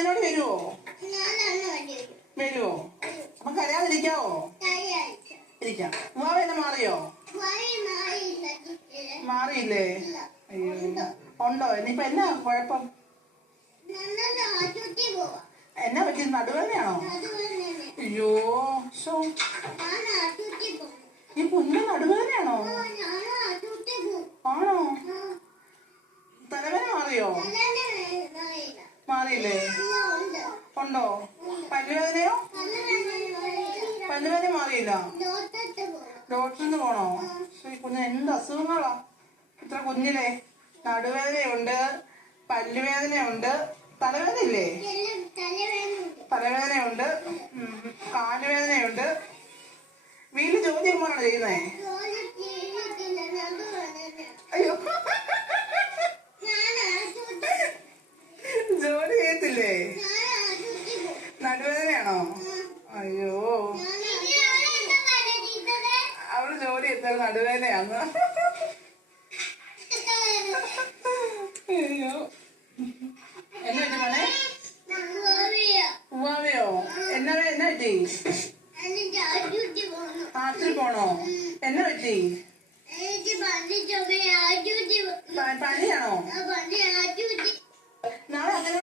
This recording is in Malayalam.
അങ്ങനോട് വരുവോ? വരുവോ? അപ്പൊ കരയാതിരിക്കാവോ? ഇരിക്കാം. ഉവാവ എന്നെ മാറിയോ? മാറിയില്ലേ? അയ്യോ, ഉണ്ടോ? ഇനിയിപ്പൊ എന്നാ കുഴപ്പം? എന്നാ പറ്റി? നടുവേദനയാണോ? അയ്യോ, ഈ കുഞ്ഞു നടുവേദനയാണോ? ആണോ? തലവേദന മാറിയോ? മാറിയില്ലേ? ഉണ്ടോ? പല്ലുവേദനയോ? പല്ലുവേദന മാറിയില്ല. ഡോക്ടറിന് പോണോ? ഈ കുഞ്ഞിന് എന്ത് അസുഖങ്ങളാ ഇത്ര കുഞ്ഞിലെ? നടുവേദനയുണ്ട്, പല്ലുവേദനയുണ്ട്, തലവേദന ഇല്ലേ? തലവേദനയുണ്ട്, കാലുവേദനയുണ്ട്. വീട്ടിൽ ജോലി ചെയ്യുമ്പോഴാണോ ചെയ്യുന്നേ? അയ്യോ, ജോലി ചെയ്യത്തില്ലേ? നടുവേദനയാണോ? അയ്യോ, അവള് ജോലി ചെയ്താൽ നടുവേദനയാന്ന്. അയ്യോ, എന്നാ പറ്റി മോനെ? ഉവ്വാവയോ? എന്നാ പറ്റി? ആശുപത്രി പോണോ? എന്നാ പറ്റി? പനിയാണോ? നാളെ അങ്ങനെ